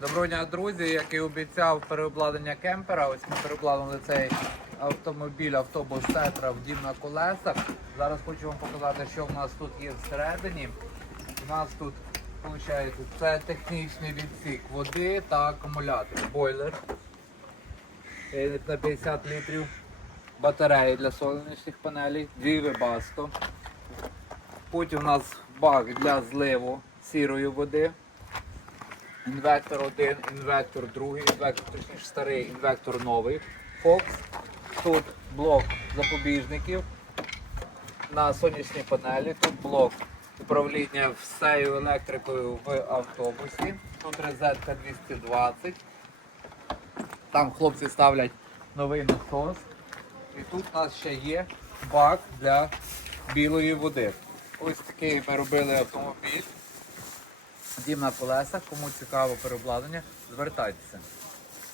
Доброго дня, друзі. Як і обіцяв переобладнання кемпера, ось ми переобладнали цей автомобіль, автобус Сетра в дім на колесах. Зараз хочу вам показати, що в нас тут є всередині. У нас тут виходить, це технічний відсік води та акумулятор. Бойлер е, на 50 літрів. Батареї для сонячних панелей, дві вебасто. Потім у нас бак для зливу сірої води. Інвектор один, інвектор другий, інвектор точніше старий, інвектор новий. Fox. Тут блок запобіжників на сонячній панелі. Тут блок управління всею електрикою в автобусі. Тут розетка 220. Там хлопці ставлять новий насос. І тут у нас ще є бак для білої води. Ось такий ми робили автомобіль. Дім на колесах, кому цікаво переобладнання, звертайтеся.